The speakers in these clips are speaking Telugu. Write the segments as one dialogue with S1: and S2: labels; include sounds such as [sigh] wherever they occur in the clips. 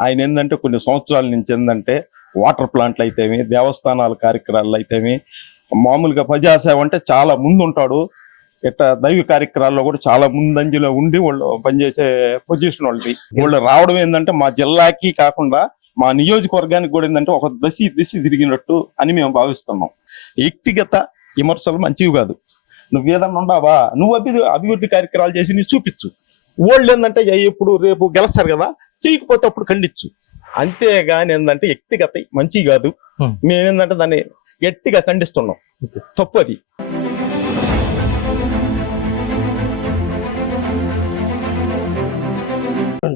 S1: ఆయన ఏంటంటే కొన్ని సంవత్సరాల నుంచి ఏంటంటే వాటర్ ప్లాంట్లు అయితేమి దేవస్థానాల కార్యక్రమాలు అయితేమి మామూలుగా ప్రజాసేవ అంటే చాలా ముందు ఉంటాడు ఇట్లా దైవ కార్యక్రమాల్లో కూడా చాలా ముందంజలో ఉండి వాళ్ళు పనిచేసే పొజిషన్ వాళ్ళది. వాళ్ళు రావడం ఏంటంటే మా జిల్లాకి కాకుండా మా నియోజకవర్గానికి కూడా ఏంటంటే ఒక దశ దిశ తిరిగినట్టు అని మేము భావిస్తున్నాం. వ్యక్తిగత విమర్శలు మంచివి కాదు. నువ్వు ఏదన్నా ఉండవా? నువ్వు అభివృద్ధి అభివృద్ధి కార్యక్రమాలు చేసి నీ చూపించు. వాళ్ళు ఏంటంటే ఎప్పుడు ఇప్పుడు రేపు గెలుస్తారు కదా? చేయకపోతే అప్పుడు ఖండించు అంతేగాని ఏంటంటే వ్యక్తిగత మంచి కాదు.
S2: Hmm.
S1: మేమేందంటే దాన్ని గట్టిగా ఖండిస్తున్నాం. తప్పు అది.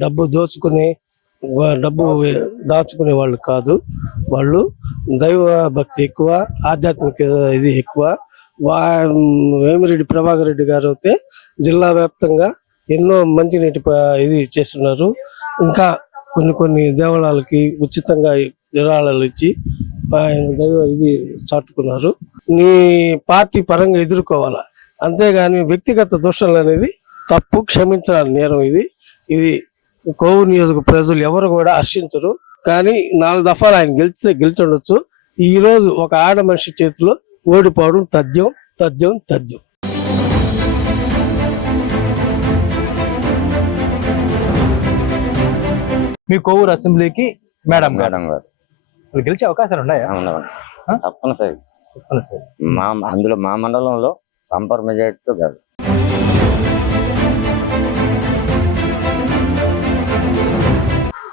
S3: డబ్బు దోచుకుని డబ్బు దాచుకునే వాళ్ళు కాదు. వాళ్ళు దైవ భక్తి ఎక్కువ ఆధ్యాత్మిక ఇది ఎక్కువ. వా వేమిరెడ్డి ప్రభాకర్ రెడ్డి గారు అయితే జిల్లా వ్యాప్తంగా ఎన్నో మంచినీటి ఇది చేస్తున్నారు. ఇంకా కొన్ని కొన్ని దేవాలయాలకి ఉచితంగా విరాళాలు ఇచ్చి ఆయన దైవ ఇది చాటుకున్నారు. నీ పార్టీ పరంగా ఎదుర్కోవాలా? అంతేగాని వ్యక్తిగత దోషాలు అనేది తప్పు క్షమించాలి నేరం ఇది. ఇది కోవు నియోజక ప్రజలు ఎవరు కూడా హర్షించరు. కానీ నాలుగు దఫాలు ఆయన గెలిచితే గెలిచుండొచ్చు. ఈరోజు ఒక ఆడ మనిషి చేతిలో ఓడిపోవడం తథ్యం తథ్యం తథ్యం.
S2: మీ కోవూరు అసెంబ్లీకి మేడం గారు.
S4: మేడం గారు.
S2: వాళ్ళు గెలిచే అవకాశాలు ఉన్నాయా?
S4: అవునవును? తప్పనిసరి.
S2: చెప్పండి సార్
S4: మా అందులో మా మండలంలో బంపర్ మెజార్టీతో కాదు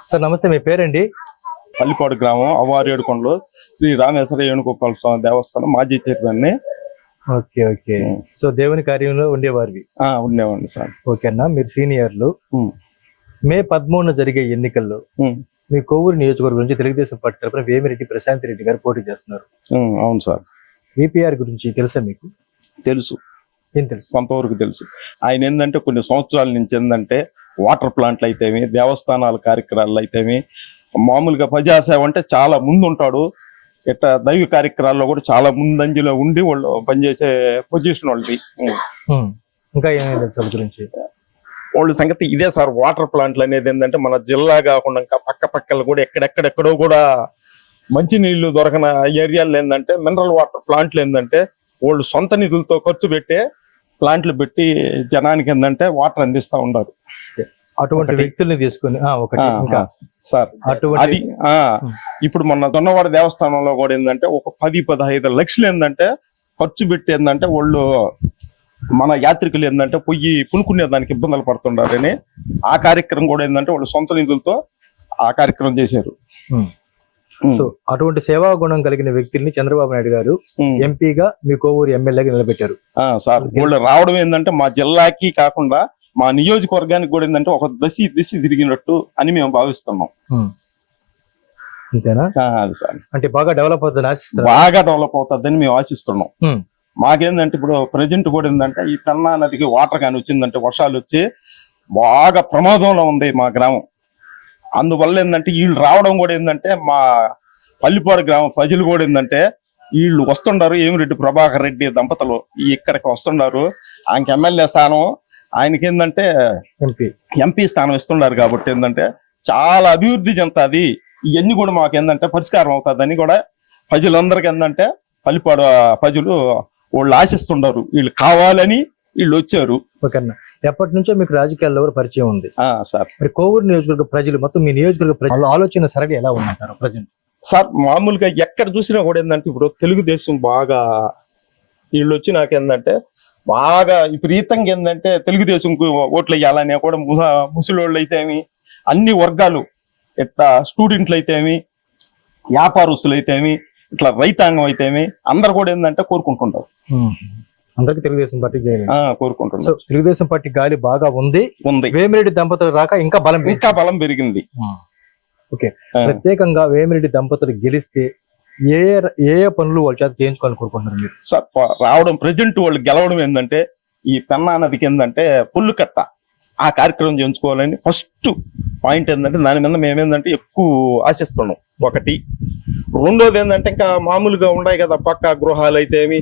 S2: సార్ నమస్తే మీ పేరండి
S1: పల్లిపాడు గ్రామం అవ్వారు ఏడుకొండలు శ్రీ రామేశ్వర ఏనుగోపాల స్వామి దేవస్థానం మాజీ చైర్మన్
S2: ఓకే ఓకే. సో దేవుని కార్యంలో ఉండేవారివి?
S1: ఆ ఉండేవాడిని సార్.
S2: ఓకేనా మీరు సీనియర్లు. మే పదమూడున జరిగే ఎన్నికల్లో. మీ కోవూరు నియోజకవర్గం నుంచి తెలుగుదేశం పార్టీ తరపున వేమిరెడ్డి ప్రశాంత్ రెడ్డి గారు పోటీ చేస్తున్నారు.
S1: అవును సార్.
S2: విపిఆర్ గురించి తెలుసా మీకు?
S1: తెలుసు.
S2: ఏం తెలుసు?
S1: కొంతవరకు తెలుసు. ఆయన ఏంటంటే కొన్ని సంవత్సరాల నుంచి ఏంటంటే వాటర్ ప్లాంట్లు అయితేమి దేవస్థానాల కార్యక్రమాలు అయితేమి మామూలుగా ప్రజాసేవ అంటే చాలా ముందు ఉంటాడు ఇట్లా దైవ కార్యక్రమాల్లో కూడా చాలా ముందంజలో ఉండి వాళ్ళు పనిచేసే పొజిషన్ వాళ్ళది.
S2: ఇంకా తెలుసు వాళ్ళ గురించి?
S1: వాళ్ళ సంగతి ఇదే సార్. వాటర్ ప్లాంట్లు అనేది ఏంటంటే మన జిల్లా కాకుండా ఇంకా పక్క పక్కల కూడా ఎక్కడెక్కడెక్కడో కూడా మంచినీళ్ళు దొరకన ఏరియాల్లో ఏంటంటే మినరల్ వాటర్ ప్లాంట్లు ఏంటంటే వాళ్ళు సొంత నిధులతో ఖర్చు పెట్టే ప్లాంట్లు పెట్టి జనానికి ఏంటంటే వాటర్ అందిస్తా ఉండారు
S2: అటువంటి. వ్యక్తుల్ని తీసుకుని
S1: సార్
S2: అటువంటి
S1: అది ఆ ఇప్పుడు మొన్న దొన్నవాడ దేవస్థానంలో కూడా ఏంటంటే ఒక పది పదహైదు లక్షలు ఏంటంటే ఖర్చు పెట్టి ఏంటంటే వాళ్ళు మన యాత్రికులు ఏంటంటే పొయ్యి పునుకునే దానికి ఇబ్బందులు పడుతుండారని ఆ కార్యక్రమం కూడా ఏంటంటే వాళ్ళు సొంత నిధులతో ఆ కార్యక్రమం చేశారు.
S2: సో అటువంటి సేవా గుణం కలిగిన వ్యక్తుల్ని చంద్రబాబు నాయుడు గారు. ఎంపీగా మీ కోవూరు ఎమ్మెల్యేగా నిలబెట్టారు.
S1: సార్ వాళ్ళు రావడం ఏంటంటే మా జిల్లాకి కాకుండా మా నియోజకవర్గానికి కూడా ఏంటంటే ఒక దశ దిశ తిరిగినట్టు అని మేము భావిస్తున్నాం.
S2: అంతేనా?
S1: అది సార్.
S2: అంటే బాగా డెవలప్ ఆశిస్తారు
S1: బాగా డెవలప్ అవుతుందని మేము ఆశిస్తున్నాం. మాకేందంటే ఇప్పుడు ప్రజెంట్ కూడా ఏంటంటే ఈ పెన్నా నదికి వాటర్ కానీ వచ్చిందంటే వర్షాలు వచ్చి బాగా ప్రమాదంలో ఉంది మా గ్రామం. అందువల్ల ఏంటంటే వీళ్ళు రావడం కూడా ఏంటంటే మా పల్లిపాడు గ్రామం ప్రజలు కూడా ఏంటంటే వీళ్ళు వస్తుండారు ఏమిరెడ్డి ప్రభాకర్ రెడ్డి దంపతులు ఇక్కడికి వస్తుండారు. ఆయనకి ఎమ్మెల్యే స్థానం ఆయనకి ఏంటంటే
S2: ఎంపీ
S1: ఎంపీ స్థానం ఇస్తున్నారు కాబట్టి ఏంటంటే చాలా అభివృద్ధి చెందుతుంది ఇవన్నీ కూడా మాకు ఏంటంటే పరిష్కారం అవుతుందని కూడా ప్రజలందరికీ ఏంటంటే పల్లిపాడు ప్రజలు వాళ్ళు ఆశిస్తుండారు. వీళ్ళు కావాలని వీళ్ళు వచ్చారు.
S2: ఓకేనా ఎప్పటి నుంచో మీకు రాజకీయాల్లో కూడా పరిచయం ఉంది.
S1: ఆ సార్.
S2: మరి కోవూరు నియోజకవర్గ ప్రజలు మొత్తం మీ నియోజకవర్గ ప్రజలు. ఆలోచన సరళి ఎలా ఉందంటారు ప్రజెంట్
S1: సార్ మామూలుగా ఎక్కడ చూసినా కూడా ఏంటంటే ఇప్పుడు తెలుగుదేశం బాగా వీళ్ళు వచ్చి నాకేందంటే బాగా విపరీతంగా ఏంటంటే తెలుగుదేశంకు ఓట్లు వేయాలని కూడా ముస ముసలోళ్ళు అయితేమి అన్ని వర్గాలు ఇట్లా స్టూడెంట్లు అయితేమి వ్యాపారస్తులు అయితేమి ఇట్లా రైతాంగం అయితేమి అందరు కూడా ఏంటంటే కోరుకుంటుంటారు.
S2: అందరికి తెలుగుదేశం పార్టీ
S1: కోరుకుంటున్నారు
S2: తెలుగుదేశం పార్టీ గాలి బాగా ఉంది.
S1: ఉంది.
S2: వేమిరెడ్డి దంపతులు రాక ఇంకా బలం.
S1: ఇంకా బలం పెరిగింది.
S2: ఓకే. ప్రత్యేకంగా వేమిరెడ్డి దంపతులు గెలిస్తే ఏ ఏ- పనులు వాళ్ళ చేత చేయించుకోవాలని కోరుకుంటున్నారు మీరు?
S1: సార్ రావడం ప్రజెంట్ వాళ్ళు గెలవడం ఏంటంటే ఈ పెన్నా నదికి ఏంటంటే పుల్లు కట్ట. ఆ కార్యక్రమం చేయించుకోవాలని ఫస్ట్ పాయింట్ ఏంటంటే దాని మీద మేమేందంటే ఎక్కువ ఆశిస్తున్నాం. ఒకటి. రెండోది ఏంటంటే ఇంకా మామూలుగా ఉన్నాయి కదా పక్క గృహాలు అయితే ఏమి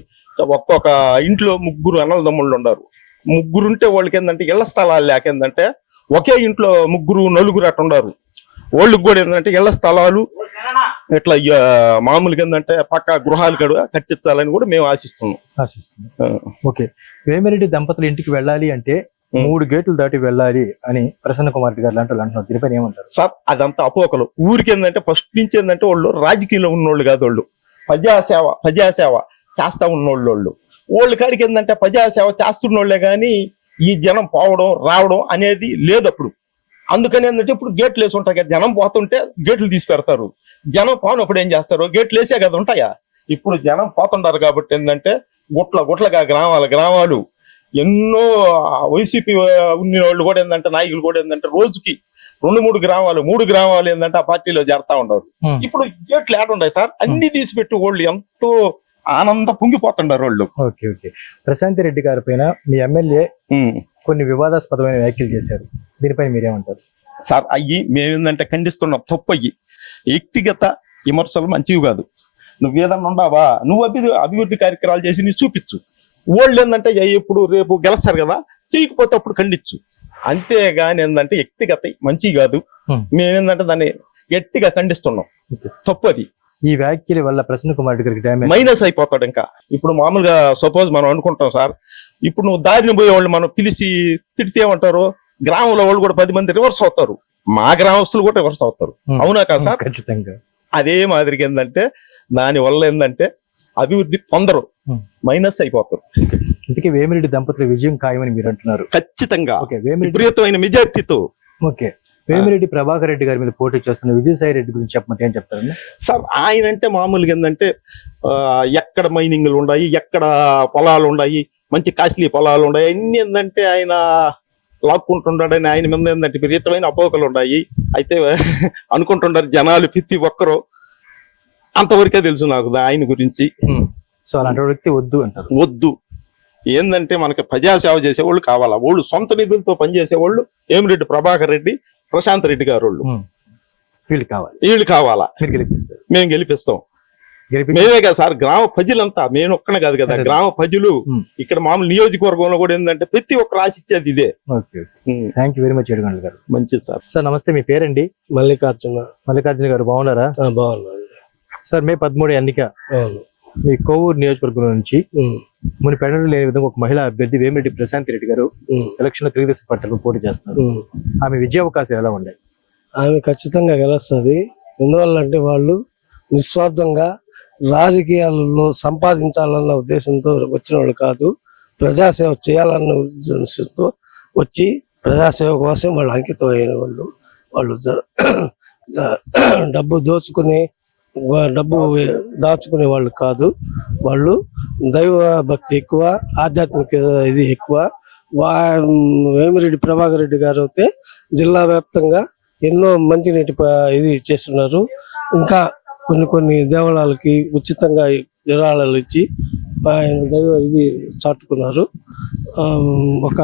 S1: ఒక్కొక్క ఇంట్లో ముగ్గురు అన్నదమ్ముళ్ళు ఉన్నారు ముగ్గురు ఉంటే వాళ్ళకి ఏంటంటే ఇళ్ళ స్థలాలు లేక ఏంటంటే ఒకే ఇంట్లో ముగ్గురు నలుగురు అట్ట ఉండరు. వాళ్ళకి కూడా ఏంటంటే ఇళ్ళ స్థలాలు ఇట్లా మామూలుగా ఏంటంటే పక్క గృహాలు కూడా కట్టించాలని కూడా మేము ఆశిస్తున్నాం. ఆశిస్తున్నాం.
S2: ఓకే. వేమిరెడ్డి దంపతులు ఇంటికి వెళ్ళాలి అంటే మూడు గేట్లు దాటి వెళ్ళాలి అని ప్రసన్న కుమార్ రెడ్డి గారు లాంటి వాళ్ళు అంటున్నారు. దీనిపైన ఏమంటారు?
S1: సార్ అదంతా అపోకలు. ఊరికి ఏంటంటే ఫస్ట్ నుంచి ఏంటంటే వాళ్ళు రాజకీయంలో ఉన్నోళ్ళు కాదు వాళ్ళు. ప్రజాసేవ ప్రజాసేవ చేస్తా ఉన్నోళ్ళు వాళ్ళు. వాళ్ళ కాడికి ఏంటంటే ప్రజాసేవ చేస్తున్నోళ్ళే కానీ ఈ జనం పోవడం రావడం అనేది లేదు అప్పుడు. అందుకని ఏంటంటే ఇప్పుడు గేట్లు వేసి ఉంటాయి కదా జనం పోతుంటే గేట్లు తీసి పెడతారు. జనం పోనప్పుడు ఏం చేస్తారు? గేట్లు వేసే కదా ఉంటాయా? ఇప్పుడు జనం పోతుంటారు కాబట్టి ఏంటంటే గుట్ల గుట్లగా గ్రామాల గ్రామాలు. ఎన్నో వైసీపీ ఉన్న వాళ్ళు కూడా ఏంటంటే నాయకులు కూడా ఏంటంటే రోజుకి రెండు మూడు గ్రామాలు మూడు గ్రామాలు ఏంటంటే ఆ పార్టీలో చేరుతా ఉండరు. ఇప్పుడు గేట్లు ఏడ ఉన్నాయి సార్? అన్ని తీసి పెట్టి వాళ్ళు ఎంతో ఆనంద పొంగిపోతుండారు వాళ్ళు.
S2: Okay okay. ప్రశాంత్ రెడ్డి గారి పైన మీ ఎమ్మెల్యే. కొన్ని వివాదాస్పదమైన వ్యాఖ్యలు చేశారు. దీనిపైన మీరేమంటారు?
S1: సార్ అయ్యి మేమేందంటే ఖండిస్తున్నాం తప్పు అయ్యి. వ్యక్తిగత విమర్శలు మంచివి కాదు. నువ్వు ఏదన్నా ఉండవా? నువ్వు అభివృద్ధి అభివృద్ధి కార్యక్రమాలు చేసి నీ చూపించు. వాళ్ళు ఏంటంటే ఎప్పుడు రేపు గెలుస్తారు కదా చేయకపోతే అప్పుడు ఖండించు. అంతేగాని ఏంటంటే వ్యక్తిగత మంచి కాదు.
S2: Hmm.
S1: మేమేందంటే దాన్ని గట్టిగా ఖండిస్తున్నాం. తప్పు అది.
S2: ఈ వ్యాఖ్యల వల్ల ప్రసన్న కుమార్ గారికి డ్యామేజ్
S1: మైనస్ అయిపోతాడు ఇంకా. ఇప్పుడు మామూలుగా సపోజ్ మనం అనుకుంటాం సార్ ఇప్పుడు నువ్వు దారిని పోయే వాళ్ళు మనం పిలిచి తిడితే ఏమంటారు? గ్రామంలో వాళ్ళు కూడా పది మంది రివర్స్ అవుతారు. మా గ్రామస్తులు కూడా రివర్స్ అవుతారు.
S2: Hmm.
S1: అవునా కదా సార్?
S2: ఖచ్చితంగా.
S1: అదే మాదిరిగా ఏంటంటే దాని వల్ల ఏంటంటే అభివృద్ధి పొందరు.
S2: Hmm.
S1: మైనస్ అయిపోతారు.
S2: ఇందుకే వేమిరెడ్డి దంపతుల విజయం ఖాయమని మీరు అంటున్నారు.
S1: ఖచ్చితంగా. విపరీతమైన మెజార్టీతో.
S2: ఓకే వేమిరెడ్డి ప్రభాకర్ రెడ్డి గారి మీద పోటీ చేస్తున్న విజయసాయి రెడ్డి గురించి చెప్పమంటే ఏం చెప్తారండి?
S1: సార్ ఆయన అంటే మామూలుగా ఏంటంటే ఎక్కడ మైనింగ్లు ఉన్నాయి ఎక్కడ పొలాలు ఉన్నాయి మంచి కాస్ట్లీ పొలాలు ఉన్నాయి అన్ని ఏంటంటే ఆయన లాక్కుంటుంటాడని ఆయన మీద ఏంటంటే విపరీతమైన అపోకలు ఉన్నాయి. అయితే [laughs] అనుకుంటుంటారు జనాలు ప్రతి ఒక్కరు అంతవరకే తెలుసు నాకు ఆయన గురించి.
S2: సో అలాంటి వ్యక్తి వద్దు అంటారు.
S1: వద్దు. ఏంటంటే మనకి ప్రజాసేవ చేసేవాళ్ళు కావాలా? వాళ్ళు సొంత నిధులతో పనిచేసేవాళ్ళు ఏమిరెడ్డి ప్రభాకర్ రెడ్డి ప్రశాంత్ రెడ్డి గారు వాళ్ళు
S2: వీళ్ళు కావాలి.
S1: వీళ్ళు కావాలా?
S2: మీరు గెలిపిస్తారు.
S1: మేము గెలిపిస్తాం.
S2: గెలిపి
S1: మేమే కదా సార్ గ్రామ ప్రజలంతా నేను ఒక్కనే కాదు కదా. గ్రామ ప్రజలు. ఇక్కడ మామూలు నియోజకవర్గంలో కూడా ఏంటంటే ప్రతి ఒక్క రాసిచ్చేది ఇదే.
S2: థ్యాంక్ యూ వెరీ మచ్ గారు.
S1: మంచిది సార్.
S2: సార్ నమస్తే మీ పేరండి?
S3: మల్లికార్జున.
S2: మల్లికార్జున గారు బాగున్నారా?
S3: ఆ, బాగున్నాను
S2: సార్ మే పదమూడు ఎన్నిక. మీ కోవూరు నియోజకవర్గం నుంచి
S3: ఉమ్,
S2: ముని పెడలు లేని విధంగా ఒక మహిళా అభ్యర్థి వేమిరెడ్డి ప్రశాంత్ రెడ్డి గారు ఎలక్షన్లో తెలుగుదేశం పార్టీ తరఫున పోటీ చేస్తున్నారు. ఆమె విజయ అవకాశాలు ఎలా ఉన్నాయి?
S3: ఆమె ఖచ్చితంగా గెలుస్తుంది. ఎందువల్ల అంటే వాళ్ళు నిస్వార్థంగా రాజకీయాలలో సంపాదించాలన్న ఉద్దేశంతో వచ్చిన వాళ్ళు కాదు ప్రజాసేవ చేయాలన్న ఉద్దేశంతో వచ్చి ప్రజాసేవ కోసం వాళ్ళు అంకితం అయిన వాళ్ళు వాళ్ళు [clears throat] [clears throat] డబ్బు దోచుకుని డబ్బు దాచుకునే వాళ్ళు కాదు. వాళ్ళు దైవ భక్తి ఎక్కువ ఆధ్యాత్మిక ఇది ఎక్కువ. వా వేమిరెడ్డి ప్రభాకర్ రెడ్డి గారు అయితే జిల్లా వ్యాప్తంగా ఎన్నో మంచినీటి ప- ఇది చేస్తున్నారు. ఇంకా కొన్ని కొన్ని దేవాలయాలకి ఉచితంగా విరాళాలు ఇచ్చి ఆయన దైవ ఇది చాటుకున్నారు. ఒక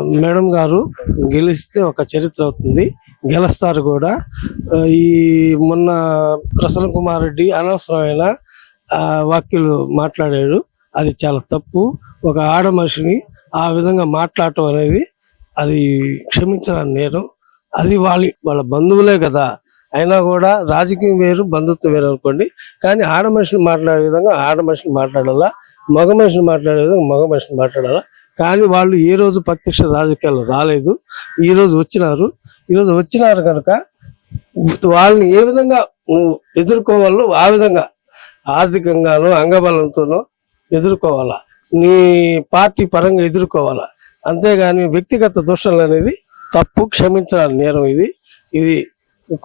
S3: మేడం గారు గెలిస్తే ఒక చరిత్ర అవుతుంది. గెలుస్తారు కూడా. ఈ మొన్న ప్రసన్న కుమార్ రెడ్డి అనవసరమైన వాక్యలు మాట్లాడాడు. అది చాలా తప్పు. ఒక ఆడ మనిషిని ఆ విధంగా మాట్లాడటం అనేది అది క్షమించడానికి నేరం. అది వాళ్ళ వాళ్ళ బంధువులే కదా. అయినా కూడా రాజకీయం వేరు బంధుత్వం వేరు అనుకోండి. కానీ ఆడ మనిషిని మాట్లాడే విధంగా ఆడ మనిషిని మాట్లాడాలా? మగ మనిషిని మాట్లాడే విధంగా మగ మనిషిని మాట్లాడాలా? కానీ వాళ్ళు ఏ రోజు ప్రత్యక్ష రాజకీయాలు రాలేదు. ఈరోజు వచ్చినారు. ఈరోజు వచ్చినారు కనుక వాళ్ళని ఏ విధంగా ఎదుర్కోవాలో ఆ విధంగా ఆర్థికంగాను అంగబలంతోనూ ఎదుర్కోవాలా? నీ పార్టీ పరంగా ఎదుర్కోవాలా? అంతేగాని వ్యక్తిగత దోషాలు అనేది తప్పు క్షమించాలని నేరం ఇది. ఇది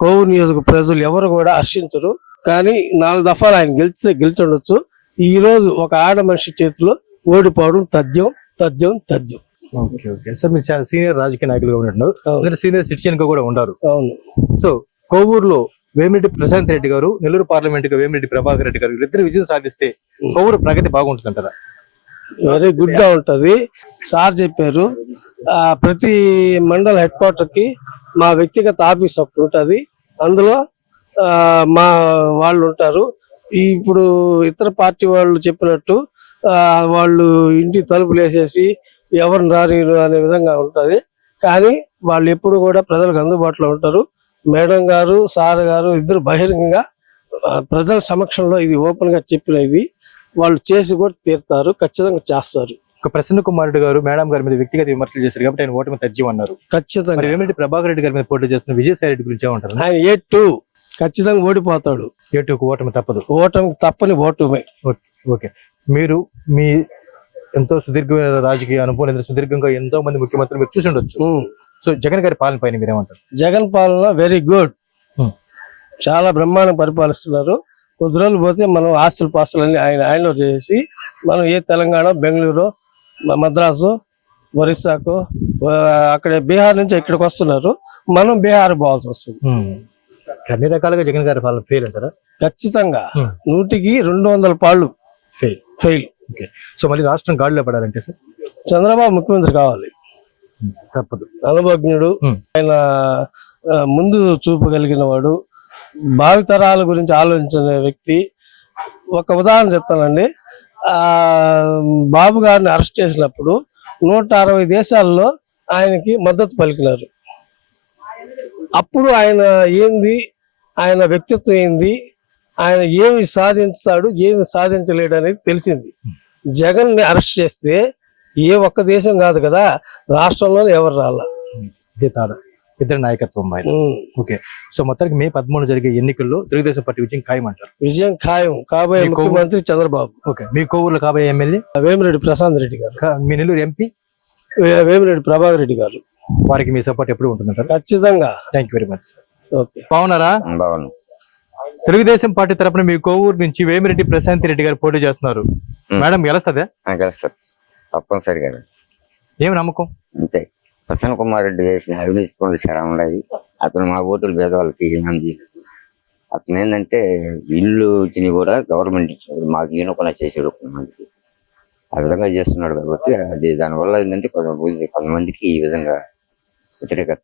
S3: కోవు నియోజక ప్రజలు ఎవరు కూడా హర్షించరు. కానీ నాలుగు దఫాలు ఆయన గెలిస్తే గెలిచుండొచ్చు. ఈరోజు ఒక ఆడ మనిషి చేతిలో ఓడిపోవడం తథ్యం తథ్యం తథ్యం.
S2: Okay okay. సార్ మీరు చాలా సీనియర్ రాజకీయ నాయకులుగా ఉన్నట్టున్నారు. అందరు సీనియర్ సిటిజన్గా కూడా ఉన్నారు
S3: అవును.
S2: సో కోవూరులో వేమిరెడ్డి ప్రశాంత్ రెడ్డి గారు నెల్లూరు పార్లమెంట్గా వేమిరెడ్డి ప్రభాకర్ రెడ్డి గారు ఇద్దరు విజయం సాధిస్తే కోవూరు ప్రగతి బాగుంటుంది అంటారా
S3: వెరీ గుడ్గా ఉంటది. సార్ చెప్పారు. ప్రతి మండల హెడ్ క్వార్టర్కి మా వ్యక్తిగత ఆఫీస్ ఒకటి ఉంటది. అందులో మా వాళ్ళు ఉంటారు. ఇప్పుడు ఇతర పార్టీ వాళ్ళు చెప్పినట్టు వాళ్ళు ఇంటి తలుపులు వేసేసి ఎవరిని రానిరు అనే విధంగా ఉంటది. కానీ వాళ్ళు ఎప్పుడు కూడా ప్రజలకు అందుబాటులో ఉంటారు. మేడం గారు సార్ గారు ఇద్దరు బహిరంగంగా ప్రజల సమక్షంలో ఇది ఓపెన్గా చెప్పిన ఇది వాళ్ళు చేసి కూడా తీరుతారు. ఖచ్చితంగా చేస్తారు.
S2: ఒక ప్రసన్న కుమార్ రెడ్డి గారు మేడం గారి మీద వ్యక్తిగత విమర్శలు చేశారు కాబట్టి ఆయన ఓటమి తజ్జం అన్నారు
S3: ఖచ్చితంగా
S2: వేమిరెడ్డి ప్రభాకర్ రెడ్డి గారి మీద పోటీ చేస్తున్న విజయసాయి రెడ్డి గురించి ఏమంటారు?
S3: ఆయన ఏ టూ. ఖచ్చితంగా ఓడిపోతాడు.
S2: ఏటుకు ఓటమి తప్పదు.
S3: ఓటమికి తప్పని ఓటమే.
S2: ఓకే. మీరు మీ ఎంతో సుదీర్ఘమైన రాజకీయ అనుభవం లేదా సుదీర్ఘంగా ఎంతో మంది ముఖ్యమంత్రులు మీరు చూసి ఉండొచ్చు. సో జగన్ గారి పాలన పైన మీరేమంటారు?
S3: జగన్ పాలన వెరీ గుడ్. చాలా బ్రహ్మాండం పరిపాలిస్తున్నారు. కొద్ది రోజులు పోతే మనం ఆస్తుల పాస్తులు అన్ని ఆయన ఆయనలో చేసి మనం ఏ తెలంగాణ బెంగళూరు మద్రాసు ఒరిస్సాకు అక్కడ బీహార్ నుంచి ఇక్కడికి వస్తున్నారు. మనం బీహార్ పోవాల్సి వస్తుంది.
S2: అన్ని రకాలుగా జగన్ గారి పాలన ఫెయిల్ అంటారా?
S3: ఖచ్చితంగా. నూటికి రెండు వందల పాళ్ళు
S2: ఫెయిల్
S3: ఫెయిల్
S2: సో మళ్ళీ రాష్ట్రం గాడిలో పడాలంటే సార్?
S3: చంద్రబాబు ముఖ్యమంత్రి కావాలి.
S2: తప్పదు.
S3: అనుభజ్ఞుడు
S2: Hmm.
S3: ఆయన ముందు చూపు కలిగిన వాడు భావితరాల గురించి ఆలోచించిన వ్యక్తి. ఒక ఉదాహరణ చెప్తానండి. ఆ బాబు గారిని అరెస్ట్ చేసినప్పుడు నూట అరవై దేశాల్లో ఆయనకి మద్దతు పలికినారు. అప్పుడు ఆయన ఏంది? ఆయన వ్యక్తిత్వం ఏంది? ఆయన ఏమి సాధించాడు ఏమి సాధించలేడు అనేది తెలిసింది. జగన్ని అరెస్ట్ చేస్తే ఏ ఒక్క దేశం కాదు కదా రాష్ట్రంలోనే ఎవరు రాల.
S2: ఇద్దరు నాయకత్వం. ఓకే. సో మొత్తానికి మే పదమూడు జరిగే ఎన్నికల్లో తెలుగుదేశం పార్టీ విజయం ఖాయం అంటారు
S3: విజయం ఖాయం. కాబోయే ముఖ్యమంత్రి చంద్రబాబు.
S2: ఓకే. మీ కోవూరులో కాబోయే ఎమ్మెల్యే?
S3: వేమిరెడ్డి ప్రశాంత్ రెడ్డి గారు.
S2: మీ నెల్లూరు ఎంపీ?
S3: వేమిరెడ్డి ప్రభాకర్ రెడ్డి గారు.
S2: వారికి మీ సపోర్ట్ ఎప్పుడు ఉంటుందంటారు?
S3: ఖచ్చితంగా.
S2: Thank you very much
S3: okay.
S2: బాగున్నారా?
S4: బాగున్నాం.
S2: తెలుగుదేశం పార్టీ తరపున మీ కోవూరు నుంచి వేమిరెడ్డి ప్రశాంత్ రెడ్డి గారు పోటీ చేస్తున్నారు. మేడం గెలుస్తుందా?
S4: గెలుస్తారు. తప్పనిసరిగా గెలుస్తారు.
S2: ఏం నమ్మకం?
S4: అంతే. ప్రసన్న కుమార్ రెడ్డి చేసిన అవినీతి పనులు చాలా ఉన్నాయి అతను మా ఓటులు పేదవాళ్ళకి అంది అతను ఏంటంటే ఇల్లు ఇచ్చిన కూడా గవర్నమెంట్ ఇచ్చాడు. మాకు ఈయనకుండా చేసాడు కొంతమందికి ఆ విధంగా చేస్తున్నాడు కాబట్టి అది దానివల్ల ఏంటంటే కొంతమంది కొంతమందికి ఈ విధంగా వ్యతిరేకత.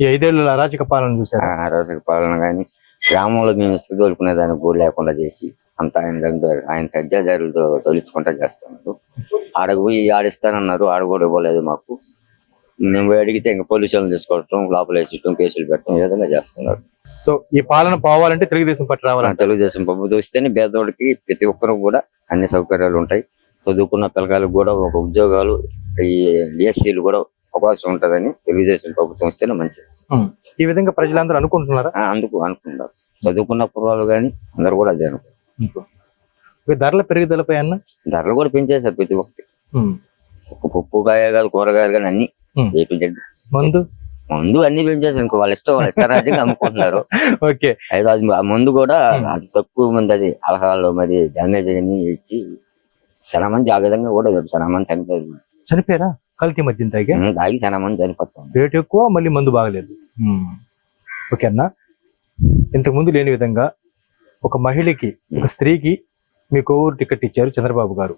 S2: ఈ ఐదేళ్ళ అరాచక పాలన చూసారు
S4: రోజు పాలన కానీ గ్రామంలో మేము ఇసుక తోలుకునే దానికి కూడా లేకుండా చేసి అంత ఆయన దగ్గర ఆయన సజ్జాదారులతో తొలుచుకుంటా చేస్తున్నారు ఆడకు పోయి ఆడిస్తానన్నారు ఆడ కూడా ఇవ్వలేదు మాకు. మేము పోయి అడిగితే ఇంకా పోలీసులను తీసుకోవటం లోపల వేసేయటం కేసులు పెట్టడం ఈ విధంగా చేస్తున్నారు.
S2: సో ఈ పాలన పోవాలంటే తెలుగుదేశం పార్టీ
S4: మన
S2: రావాలంటే.
S4: తెలుగుదేశం ప్రభుత్వం ఇస్తేనే పేదవాడికి ప్రతి ఒక్కరు కూడా అన్ని సౌకర్యాలు ఉంటాయి. చదువుకున్న పిల్లకాయలకు కూడా ఒక ఉద్యోగాలు ఈ ఎస్సీలు కూడా అవకాశం ఉంటుందని తెలుగుదేశం ప్రభుత్వం ఇస్తేనే మంచిది.
S2: ఈ విధంగా ప్రజలందరూ అనుకుంటున్నారా?
S4: అందుకు అనుకుంటారు చదువుకున్న పూర్వాలు కానీ అందరు కూడా అదే అనుకుంటారు
S2: ధరల పెరుగుదలపై అన్న?
S4: ధరలు కూడా పెంచేశారు ప్రతి ఒక్కటి. ఒక పప్పు కాయ కాదు కూరగాయలు కానీ అన్ని
S2: మందు?
S4: ముందు అన్ని పెంచేసారు ఇంకో వాళ్ళ ఇష్టం వాళ్ళ ఇష్టరాజ్యంగా అమ్ముకుంటున్నారు. [laughs]
S2: ఓకే.
S4: అయితే అది ఆ ముందు కూడా. అది తక్కువ మంది అది అలహాలు మరి డ్యామేజ్ అన్ని ఇచ్చి చాలా మంది ఆ విధంగా కూడా చాలా మంది చనిపోయారు.
S2: చనిపోయారా? కల్తీ మద్యం తాగా
S4: తాగి చాలా మంది చనిపోతాం
S2: రేట్ ఎక్కువ మళ్ళీ మందు బాగలేదు. ఓకే అన్న. ఇంతకు ముందు లేని విధంగా ఒక మహిళకి ఒక స్త్రీకి మీ కోవూరు టికెట్ ఇచ్చారు చంద్రబాబు గారు.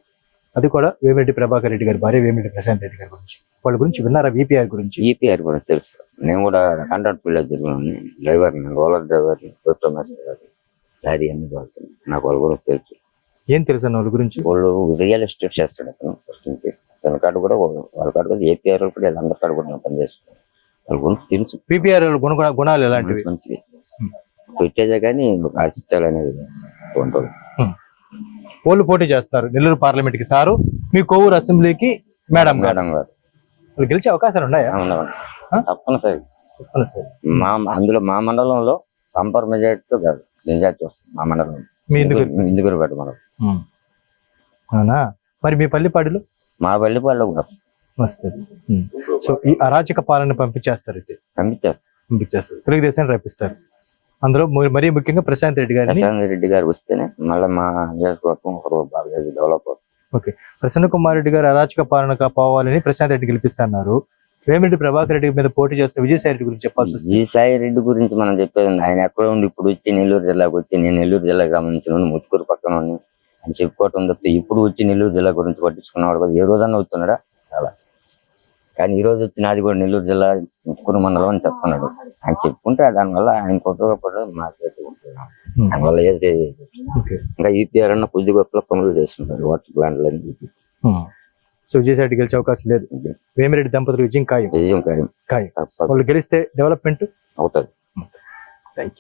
S2: అది కూడా వేమిరెడ్డి ప్రభాకర్ రెడ్డి గారి భార్య వేమిరెడ్డి ప్రశాంత్ రెడ్డి గారి గురించి. వాళ్ళ గురించి విన్నారా? విపిఆర్ గురించి?
S4: ఈపీఆర్ కూడా తెలుసు. నేను కూడా కాంట్రాక్ట్ ఫీల్డ్ తిరుగుతున్నాను డ్రైవర్ రోలర్ డ్రైవర్ లారీ అన్ని. నాకు వాళ్ళ గురించి తెలుసు.
S2: ఏం తెలుసు అన్న వాళ్ళ గురించి?
S4: వాళ్ళు రియల్ ఎస్టేట్ చేస్తాడు అతను తన కాడ కూడా వాళ్ళ కాడ కూడా ఏపీఆర్ కూడా వీళ్ళందరి కాడ కూడా నేను పనిచేస్తాను వాళ్ళ గురించి తెలుసు.
S2: విపిఆర్ గుణ గుణాలు ఎలాంటివి?
S4: మంచిది పెట్టేదే కానీ ఆశించాలనేది ఉంటుంది
S2: వాళ్ళు పోటీ చేస్తారు నెల్లూరు పార్లమెంట్కి సారు. మీ కోవూరు అసెంబ్లీకి మేడం
S4: మేడం గారు.
S2: వాళ్ళు గెలిచే అవకాశాలు ఉన్నాయా?
S4: తప్పనిసరి.
S2: చెప్పండి సార్
S4: మా అందులో మా మండలంలో కంపర్ మెజార్టీతో కాదు మెజార్టీ వస్తుంది మా మండలంలో.
S2: మీ ఎందుకు?
S4: ఇందుగురు పెట్ట మనం
S2: అవునా? మరి మీ పల్లిపాడులు
S4: మా పల్లెపాళ్ళు కూడా వస్తుంది.
S2: వస్తుంది. సో ఈ అరాచక పాలన పంపించేస్తారు అయితే?
S4: పంపించేస్తాం
S2: పంపించేస్తారు. తెలుగుదేశం రప్పిస్తారు. అందులో మరి- ముఖ్యంగా ప్రశాంత్ రెడ్డి గారిని?
S4: ప్రశాంత్ రెడ్డి గారు వస్తేనే మళ్ళీ మా నియోజకవర్గం ఒకరు బాగా డెవలప్ అవుతుంది.
S2: ప్రసన్న కుమార్ రెడ్డి గారు అరాచక పాలన కావాలని ప్రశాంత్ రెడ్డి గెలిపిస్తున్నారు. వేమిరెడ్డి ప్రభాకర్ రెడ్డి మీద పోటీ చేస్తున్న విజయసాయి రెడ్డి గురించి చెప్పాల్సి వస్తుంది.
S4: ఈ సాయి రెడ్డి గురించి మనం చెప్పేది. ఆయన ఎక్కడ ఉండి ఇప్పుడు వచ్చి నెల్లూరు జిల్లాకు వచ్చి నేను నెల్లూరు జిల్లాకు సంబంధించిన ముచ్చుకూరు పక్కన అని చెప్పుకోవటం తప్పితే ఇప్పుడు వచ్చి నెల్లూరు జిల్లా గురించి పట్టించుకున్నవాడు కూడా ఏ రోజన్నా వచ్చున్నాడా చాలా. కానీ ఈ రోజు వచ్చి నాది కూడా నెల్లూరు జిల్లా ముచ్చుకూరు మండలం అని చెప్తున్నాడు. ఆయన చెప్పుకుంటే దానివల్ల ఆయనకు ఉపయోగపడదు మాకు దానివల్ల ఏం చేయలేదు
S2: ఓకే
S4: ఇంకా ఈపీఆర్ అన్న కొద్ది గొప్పల పనులు చేస్తుంటారు వాటర్ ప్లాంట్లు అని
S2: Hmm. సో విజయసాయి గెలిచే అవకాశం లేదు. వేమిరెడ్డి దంపతులు విజయం ఖాయం.
S4: విజయం ఖాయం.
S2: ఖాయం. వాళ్ళు గెలిస్తే డెవలప్మెంట్
S4: అవుతుంది.
S2: Thank you